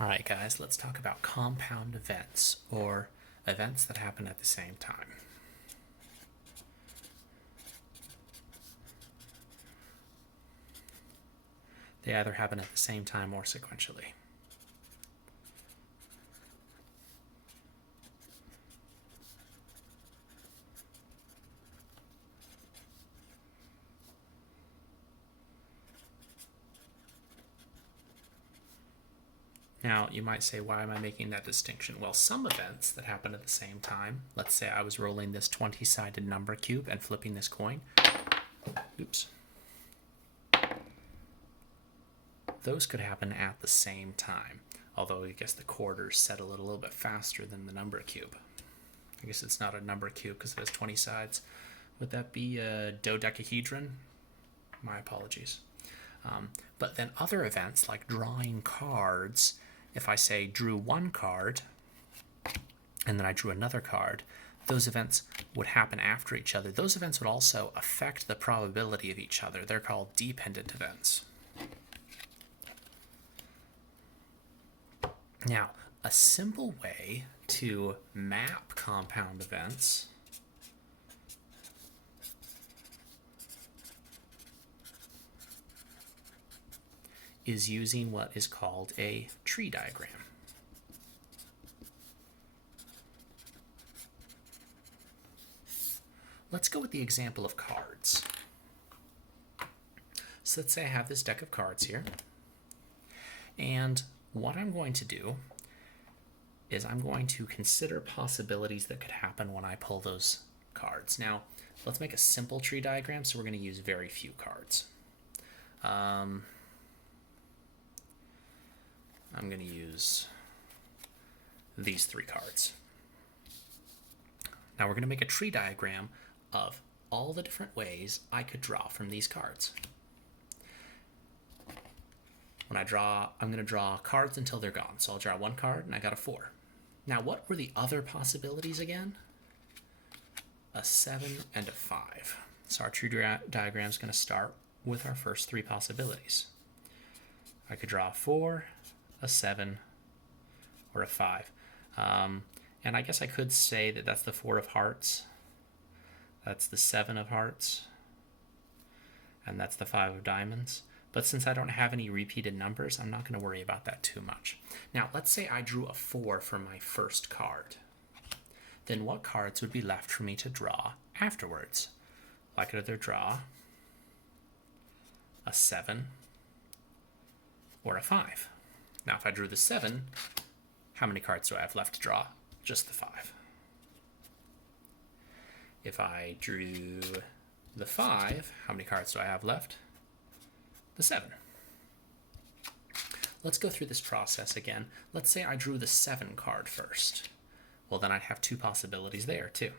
All right, guys, let's talk about compound events, or events that happen at the same time. They either happen at the same time or sequentially. Now, you might say, why am I making that distinction? Well, some events that happen at the same time, let's say I was rolling this 20-sided number cube and flipping this coin. Oops. Those could happen at the same time, although I guess the quarters settle it a little bit faster than the number cube. I guess it's not a number cube because it has 20 sides. Would that be a dodecahedron? My apologies. But then other events like drawing cards, if I say drew one card and then I drew another card, those events would happen after each other. Those events would also affect the probability of each other. They're called dependent events. Now, a simple way to map compound events is using what is called a tree diagram. Let's go with the example of cards. So let's say I have this deck of cards here, and what I'm going to do is I'm going to consider possibilities that could happen when I pull those cards. Now, let's make a simple tree diagram, so we're going to use very few cards. I'm going to use these 3 cards. Now we're going to make a tree diagram of all the different ways I could draw from these cards. When I draw, I'm going to draw cards until they're gone. So I'll draw 1 card, and I got a 4. Now, what were the other possibilities again? A 7 and a 5. So our tree diagram is going to start with our first 3 possibilities. I could draw a 4, a 7, or a 5. And I guess I could say that that's the 4 of hearts, that's the 7 of hearts, and that's the 5 of diamonds. But since I don't have any repeated numbers, I'm not going to worry about that too much. Now, let's say I drew a 4 for my first card. Then what cards would be left for me to draw afterwards? Well, I could either draw a 7 or a 5. Now, if I drew the 7, how many cards do I have left to draw? Just the 5. If I drew the 5, how many cards do I have left? The 7. Let's go through this process again. Let's say I drew the 7 card first. Well, then I'd have 2 possibilities there, too.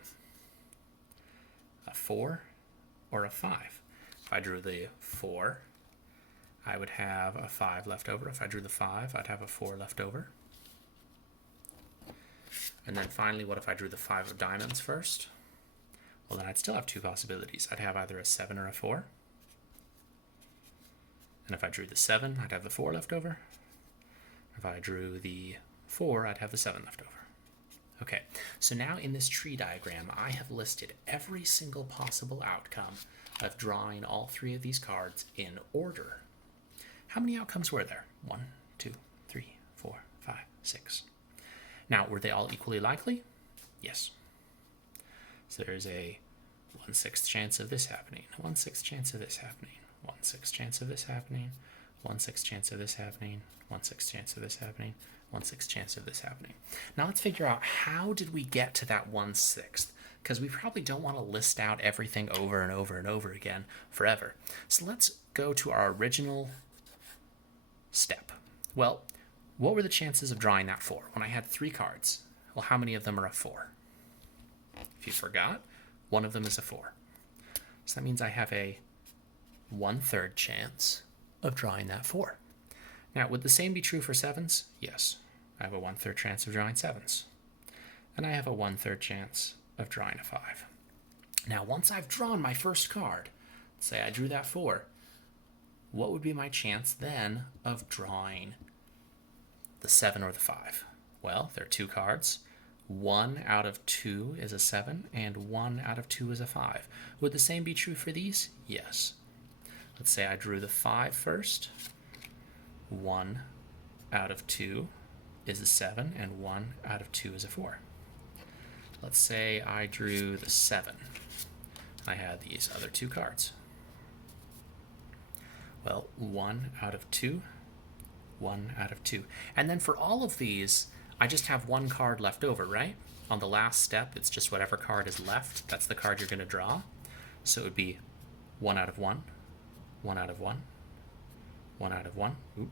A 4 or a 5. If I drew the 4, I would have a 5 left over. If I drew the 5, I'd have a 4 left over. And then finally, what if I drew the 5 of diamonds first? Well, then I'd still have 2 possibilities. I'd have either a 7 or a 4. And if I drew the 7, I'd have the 4 left over. If I drew the 4, I'd have the 7 left over. Okay, so now in this tree diagram, I have listed every single possible outcome of drawing all 3 of these cards in order. How many outcomes were there? 1, 2, 3, 4, 5, 6. Now, were they all equally likely? Yes. So there's a 1/6 chance of this happening, 1/6 chance of this happening, 1/6 chance of this happening, 1/6 chance of this happening, 1/6 chance of this happening, 1/6 chance of this happening. Now let's figure out, how did we get to that 1/6? Because we probably don't want to list out everything over and over and over again forever. So let's go to our original step. Well, what were the chances of drawing that 4? When I had 3 cards, well, how many of them are a 4? If you forgot, one of them is a 4. So that means I have a 1/3 chance of drawing that 4. Now, would the same be true for 7s? Yes. I have a 1/3 chance of drawing 7s. And I have a 1/3 chance of drawing a 5. Now, once I've drawn my first card, say I drew that 4, what would be my chance then of drawing the the 7 or the 5? Well, there are 2 cards. 1 out of 2 is a 7, and 1 out of 2 is a 5. Would the same be true for these? Yes. Let's say I drew the 5 first. 1 out of 2 is a 7, and 1 out of 2 is a 4. Let's say I drew the 7. I had these other 2 cards. Well, 1 out of 2, 1 out of 2. And then for all of these, I just have 1 card left over, right? On the last step, it's just whatever card is left. That's the card you're going to draw. So it would be 1 out of 1, 1 out of 1, 1 out of 1. Oop,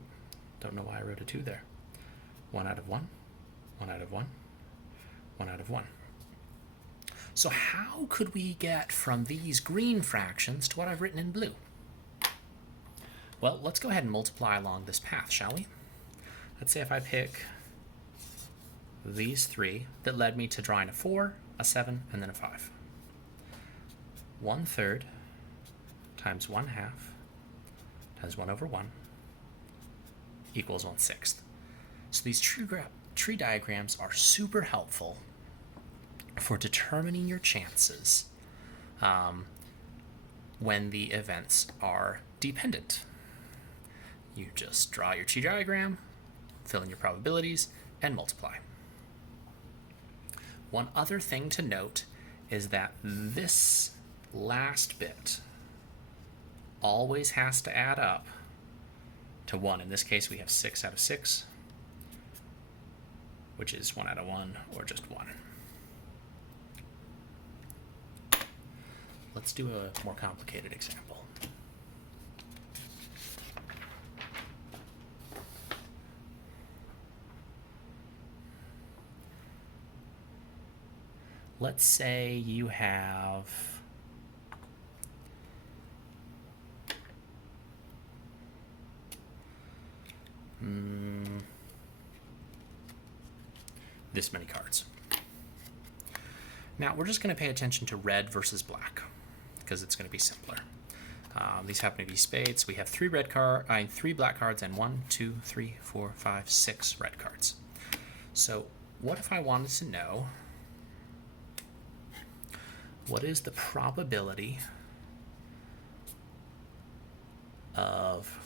don't know why I wrote a 2 there. 1 out of 1, 1 out of 1, 1 out of 1. So how could we get from these green fractions to what I've written in blue? Well, let's go ahead and multiply along this path, shall we? Let's say if I pick these 3 that led me to drawing a 4, a 7, and then a 5. 1/3 times 1/2 times 1 over 1 equals 1/6. So these tree diagrams are super helpful for determining your chances when the events are dependent. You just draw your tree diagram, fill in your probabilities, and multiply. One other thing to note is that this last bit always has to add up to 1. In this case, we have 6 out of 6, which is 1 out of 1, or just 1. Let's do a more complicated example. Let's say you have this many cards. Now we're just going to pay attention to red versus black because it's going to be simpler. These happen to be spades. We have 3 black cards and 1, 2, 3, 4, 5, 6 red cards. So what if I wanted to know what is the probability of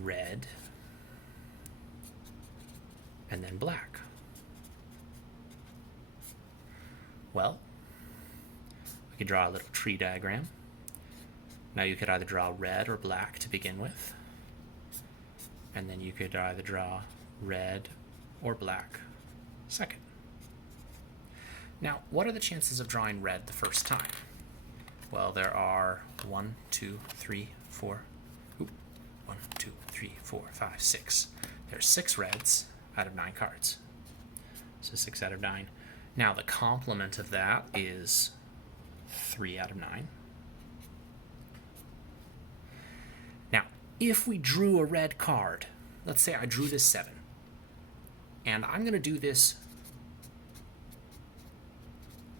red and then black? Well, we could draw a little tree diagram. Now you could either draw red or black to begin with, and then you could either draw red or black second. Now, what are the chances of drawing red the first time? Well, there are 1, 2, 3, 4, 1, 2, 3, 4, 5, 6. There's 6 reds out of 9 cards. So 6 out of 9. Now, the complement of that is 3 out of 9. Now, if we drew a red card, let's say I drew this 7, and I'm going to do this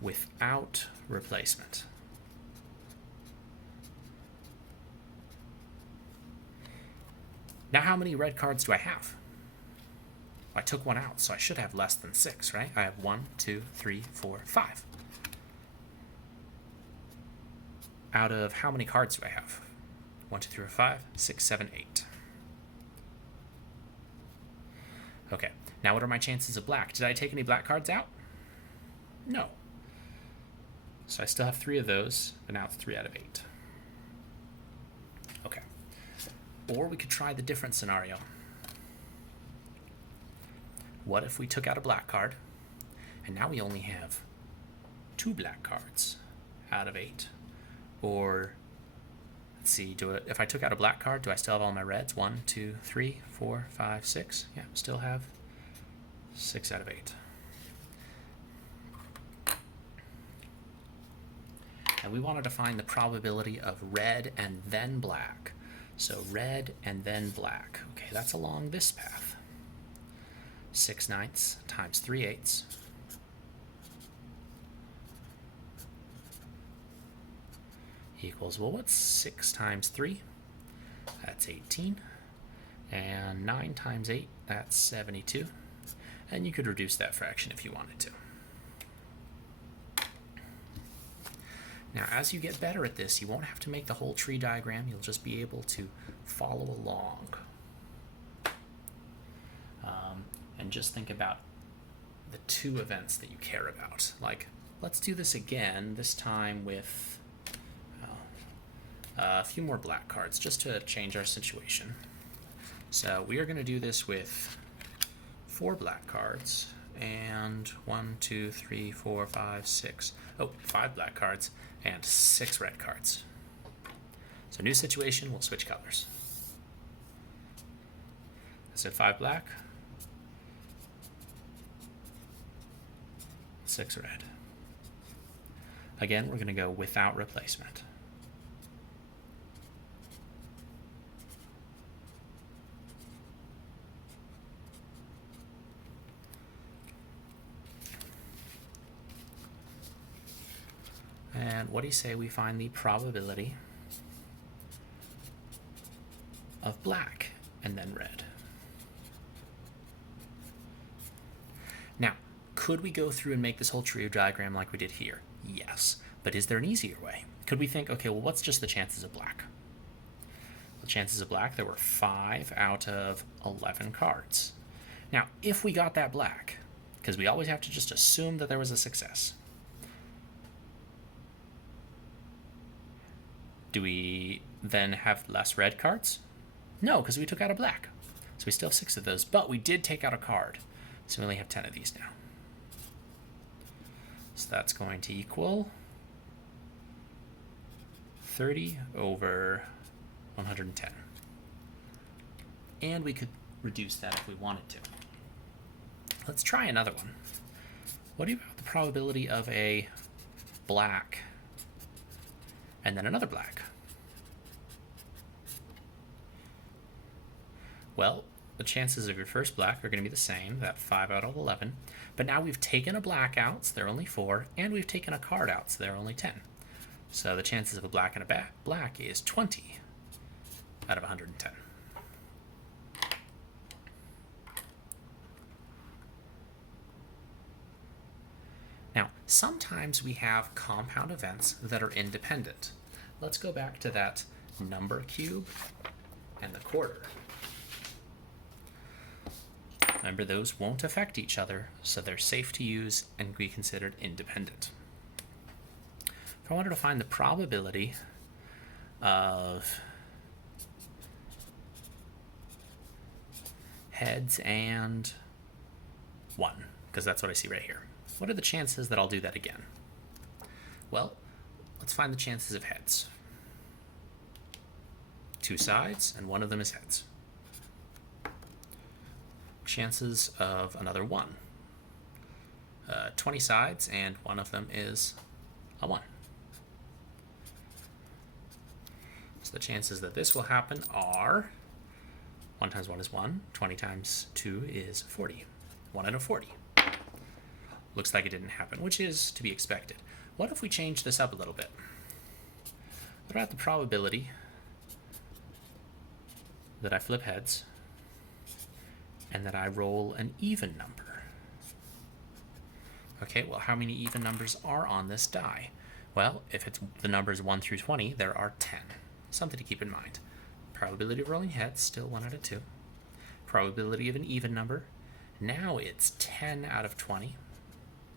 without replacement. Now how many red cards do I have? I took 1 out, so I should have less than 6, right? I have 1, 2, 3, 4, 5. Out of how many cards do I have? 1, 2, 3, 4, 5, 6, 7, 8. Okay, now what are my chances of black? Did I take any black cards out? No. So I still have 3 of those, but now it's 3 out of 8. Okay. Or we could try the different scenario. What if we took out a black card, and now we only have 2 black cards out of 8? Or, let's see, if I took out a black card, do I still have all my reds? 1, 2, 3, 4, 5, 6. Yeah, still have 6 out of 8. And we wanted to find the probability of red and then black. So red and then black. Okay, that's along this path. 6/9 times 3/8 equals, well, what's 6 times 3? That's 18. And 9 times 8, that's 72. And you could reduce that fraction if you wanted to. Now, as you get better at this, you won't have to make the whole tree diagram. You'll just be able to follow along. And just think about the two events that you care about. Like, let's do this again, this time with a few more black cards, just to change our situation. So we are going to do this with 4 black cards, and 1, 2, 3, 4, 5, 6. Oh, 5 black cards and 6 red cards. So new situation, we'll switch colors. So 5 black, 6 red. Again, we're going to go without replacement. And what do you say we find the probability of black and then red? Now, could we go through and make this whole trio diagram like we did here? Yes. But is there an easier way? Could we think, okay, well, what's just the chances of black? The chances of black, there were 5 out of 11 cards. Now, if we got that black, because we always have to just assume that there was a success, do we then have less red cards? No, because we took out a black. So we still have 6 of those, but we did take out a card. So we only have 10 of these now. So that's going to equal 30 over 110. And we could reduce that if we wanted to. Let's try another one. What about the probability of a black and then another black? Well, the chances of your first black are going to be the same, that 5 out of 11. But now we've taken a black out, so there are only 4, and we've taken a card out, so there are only 10. So the chances of a black and a black is 20 out of 110. Now, sometimes we have compound events that are independent. Let's go back to that number cube and the quarter. Remember, those won't affect each other, so they're safe to use and be considered independent. If I wanted to find the probability of heads and 1, because that's what I see right here, what are the chances that I'll do that again? Well, let's find the chances of heads. 2 sides, and one of them is heads. Chances of another 1. 20 sides, and one of them is a 1. So the chances that this will happen are 1 times 1 is 1, 20 times 2 is 40. 1 out of 40. Looks like it didn't happen, which is to be expected. What if we change this up a little bit? What about the probability that I flip heads and that I roll an even number? Okay, well, how many even numbers are on this die? Well, if it's the numbers 1 through 20, there are 10. Something to keep in mind. Probability of rolling heads, still 1 out of 2. Probability of an even number, now it's 10 out of 20,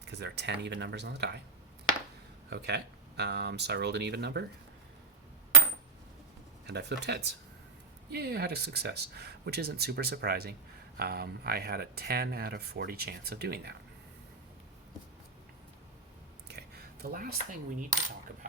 because there are 10 even numbers on the die. Okay, so I rolled an even number, and I flipped heads. Yeah, I had a success, which isn't super surprising. I had a 10 out of 40 chance of doing that. Okay, the last thing we need to talk about